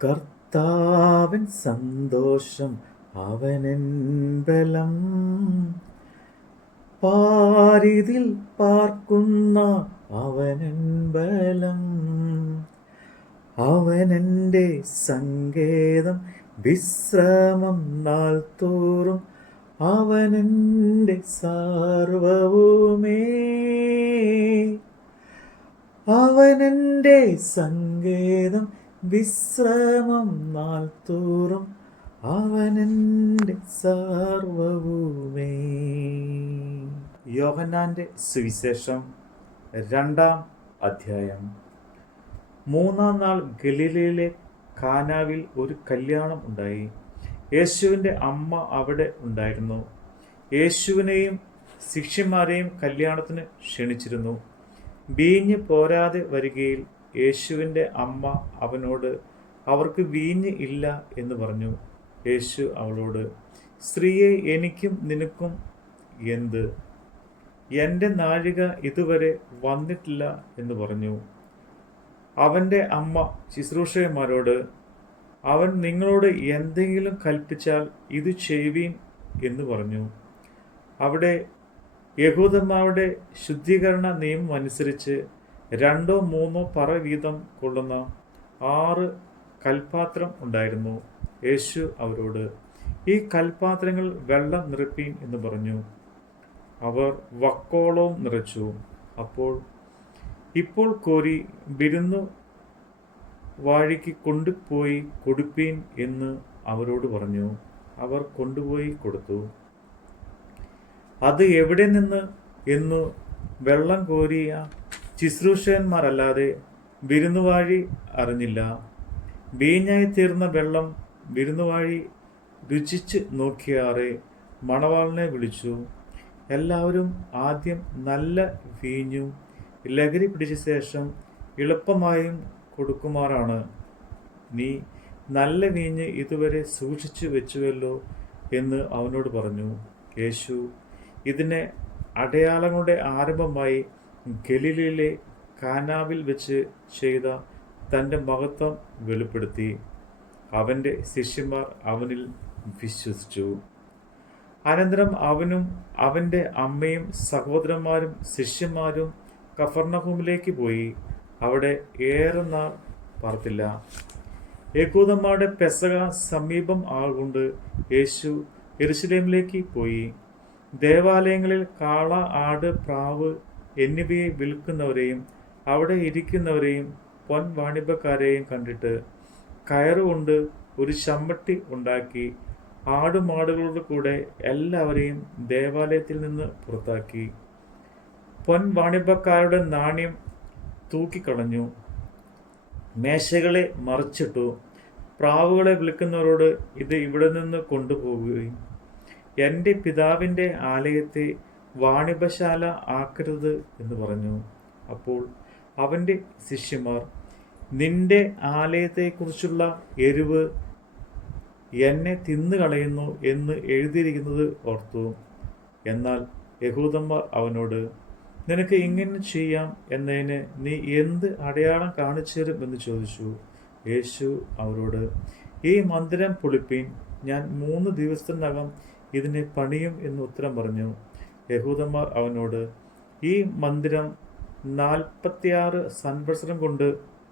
കർത്താവിൻ സന്തോഷം അവനെൻ ബലം. പാരിതിൽ പാർക്കുന്ന അവനെൻ ബലം. അവനെൻ്റെ സങ്കേതം, വിശ്രമം നാൾ തോറും അവനെൻ്റെ സർവവുമേ. അവനെൻ്റെ സങ്കേതം, വിശ്രമം നാൾ തോറും അവനെൻ്റെ സർവവുമേ. യോഹന്നാന്റെ സുവിശേഷം 2-ാം അധ്യായം. 3-ാം നാൾ ഗലീലയിലെ കാനാവിൽ ഒരു കല്യാണം ഉണ്ടായി. യേശുവിൻ്റെ അമ്മ അവിടെ ഉണ്ടായിരുന്നു. യേശുവിനെയും ശിഷ്യന്മാരെയും കല്യാണത്തിന് ക്ഷണിച്ചിരുന്നു. വീഞ്ഞ് പോരാതെ വരികയിൽ യേശുവിൻ്റെ അമ്മ അവനോട്, അവർക്ക് വീഞ്ഞ് ഇല്ല എന്ന് പറഞ്ഞു. യേശു അവളോട്, സ്ത്രീയെ, എനിക്കും നിനക്കും എന്ത്? എൻ്റെ നാഴിക ഇതുവരെ വന്നിട്ടില്ല എന്ന് പറഞ്ഞു. അവൻ്റെ അമ്മ ശുശ്രൂഷകന്മാരോട്, അവൻ നിങ്ങളോട് എന്തെങ്കിലും കൽപ്പിച്ചാൽ ഇത് ചെയ്യുവീൻ എന്ന് പറഞ്ഞു. അവിടെ യഹൂദന്മാരുടെ ശുദ്ധീകരണ നിയമം അനുസരിച്ച് 2-3 പറ വീതം കൊള്ളുന്ന 6 കൽപാത്രം ഉണ്ടായിരുന്നു. യേശു അവരോട്, ഈ കൽപാത്രങ്ങൾ വെള്ളം നിറപ്പീൻ എന്ന് പറഞ്ഞു. അവർ വക്കോളവും നിറച്ചു. ഇപ്പോൾ കോരി വിരുന്നു വാഴിക്ക് കൊണ്ടുപോയി കൊടുപ്പീൻ എന്ന് അവരോട് പറഞ്ഞു. അവർ കൊണ്ടുപോയി കൊടുത്തു. അത് എവിടെ നിന്ന് എന്നു വെള്ളം കോരിയ ശുശ്രൂഷകന്മാരല്ലാതെ വിരുന്നുവാഴി അറിഞ്ഞില്ല. വീഞ്ഞായി തീർന്ന വെള്ളം വിരുന്നുവാഴി രുചിച്ച് നോക്കിയാറെ മണവാളനെ വിളിച്ചു. എല്ലാവരും ആദ്യം നല്ല വീഞ്ഞും ലഹരി പിടിച്ച ശേഷം എളുപ്പമായും കൊടുക്കുമാറാണ്. നീ നല്ല വീഞ്ഞ് ഇതുവരെ സൂക്ഷിച്ചു വെച്ചുവല്ലോ എന്ന് അവനോട് പറഞ്ഞു. യേശു ഇതിനെ അടയാളങ്ങളുടെ ആരംഭമായി ഗലീലയിലെ കാനാവിൽ വെച്ച് ചെയ്ത തൻ്റെ മഹത്വം വെളിപ്പെടുത്തി. അവൻ്റെ ശിഷ്യന്മാർ അവനിൽ വിശ്വസിച്ചു. അനന്തരം അവനും അവൻ്റെ അമ്മയും സഹോദരന്മാരും ശിഷ്യന്മാരും കഫർന്നഹൂമിലേക്ക് പോയി. അവിടെ ഏറെ നാൾ പാർത്തില്ല. യഹൂദന്മാരുടെ പെസഹ സമീപം ആകൊണ്ട് യേശു യെരുശലേമിലേക്ക് പോയി. ദേവാലയങ്ങളിൽ കാള, ആട്, പ്രാവ് എന്നിവയെ വിൽക്കുന്നവരെയും അവിടെ ഇരിക്കുന്നവരെയും പൊൻവാണിഭക്കാരെയും കണ്ടിട്ട് കയറുകൊണ്ട് ഒരു ചമ്മട്ടി ഉണ്ടാക്കി ആടുമാടുകളുടെ കൂടെ എല്ലാവരെയും ദേവാലയത്തിൽ നിന്ന് പുറത്താക്കി. പൊൻവാണിഭക്കാരുടെ നാണ്യം തൂക്കിക്കളഞ്ഞു, മേശകളെ മറിച്ചിട്ടു. പ്രാവുകളെ വിൽക്കുന്നവരോട്, ഇത് ഇവിടെ നിന്ന് കൊണ്ടുപോകുകയും എൻ്റെ പിതാവിൻ്റെ ആലയത്തെ വാണിഭശാല ആക്കരുത് എന്ന് പറഞ്ഞു. അപ്പോൾ അവൻ്റെ ശിഷ്യന്മാർ, നിന്റെ ആലയത്തെക്കുറിച്ചുള്ള എരിവ് എന്നെ തിന്നുകളയുന്നു എന്ന് എഴുതിയിരിക്കുന്നത് ഓർത്തു. എന്നാൽ യഹൂദന്മാർ അവനോട്, നിനക്ക് ഇങ്ങനെ ചെയ്യാം എന്നതിന് നീ എന്ത് അടയാളം കാണിച്ചു തരും എന്ന് ചോദിച്ചു. യേശു അവരോട്, ഈ മന്ദിരം പൊളിപ്പീൻ, ഞാൻ 3 ദിവസത്തിനകം ഇതിനെ പണിയും എന്ന് ഉത്തരം പറഞ്ഞു. യഹൂദന്മാർ അവനോട്, ഈ മന്ദിരം 46 സംവത്സരം കൊണ്ട്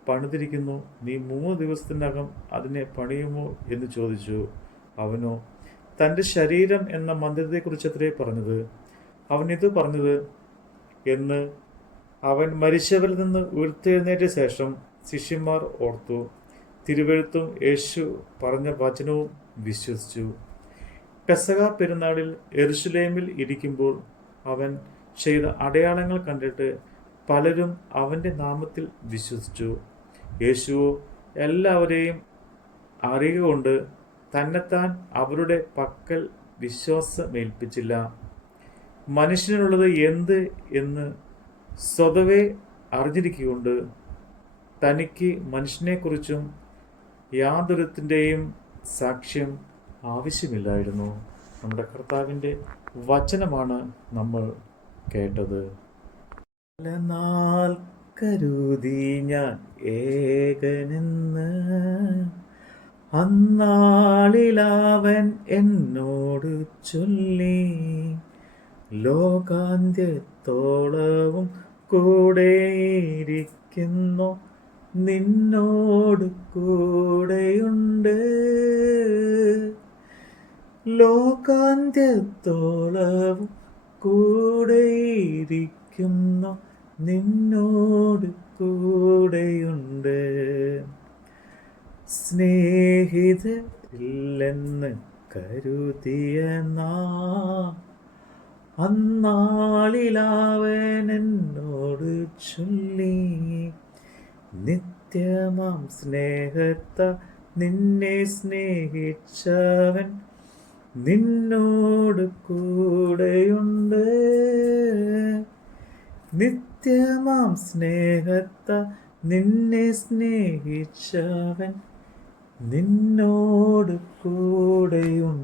പണിതിരിക്കുന്നു, നീ 3 ദിവസത്തിനകം അതിനെ പണിയുമോ എന്ന് ചോദിച്ചു. അവനോ, തൻ്റെ ശരീരം എന്ന മന്ദിരത്തെക്കുറിച്ചത്രേ പറഞ്ഞത്. അവൻ ഇത് പറഞ്ഞത് എന്ന് അവൻ മരിച്ചവരിൽ നിന്ന് ഉയർത്തെഴുന്നേറ്റ ശേഷം ശിഷ്യന്മാർ ഓർത്തു. തിരുവെഴുത്തും യേശു പറഞ്ഞ വചനവും വിശ്വസിച്ചു. പെസഹ പെരുന്നാളിൽ യെരുശലേമിൽ ഇരിക്കുമ്പോൾ അവൻ ചെയ്ത അടയാളങ്ങൾ കണ്ടിട്ട് പലരും അവൻ്റെ നാമത്തിൽ വിശ്വസിച്ചു. യേശുവോ എല്ലാവരെയും അറിയുക കൊണ്ട് തന്നെത്താൻ അവരുടെ പക്കൽ വിശ്വാസമേൽപ്പിച്ചില്ല. മനുഷ്യനുള്ളത് എന്ത് എന്ന് സ്വതവേ അറിഞ്ഞിരിക്കൊണ്ട് തനിക്ക് മനുഷ്യനെക്കുറിച്ചും യാതൊരുത്തിൻ്റെയും സാക്ഷ്യം ആവശ്യമില്ലായിരുന്നു. നമ്മുടെ കർത്താവിൻ്റെ വചനമാണ് നമ്മൾ കേട്ടത്. നാൾ കരുതി ഞാൻ ഏകനെന്ന് അന്നാളിലവൻ എന്നോട് ചൊല്ലി, ലോകാന്ത്യത്തോളവും കൂടെയിരിക്കുന്നു, നിന്നോട് കൂടെയുണ്ട്. ലോകാന്ത്യത്തോളവും കൂടെയിരിക്കുന്നു, നിന്നോട് കൂടെയുണ്ട്. സ്നേഹിതരില്ലെന്ന് കരുതിയ അന്നാളിലവൻ എന്നോട് ചൊല്ലി, നിത്യമാം സ്നേഹത്ത നിന്നെ സ്നേഹിച്ചവൻ നിന്നോട് കൂടെയുണ്ട്. നിത്യമാം സ്നേഹത്ത നിന്നെ സ്നേഹിച്ചവൻ നിന്നോട് കൂടെയുണ്ട്.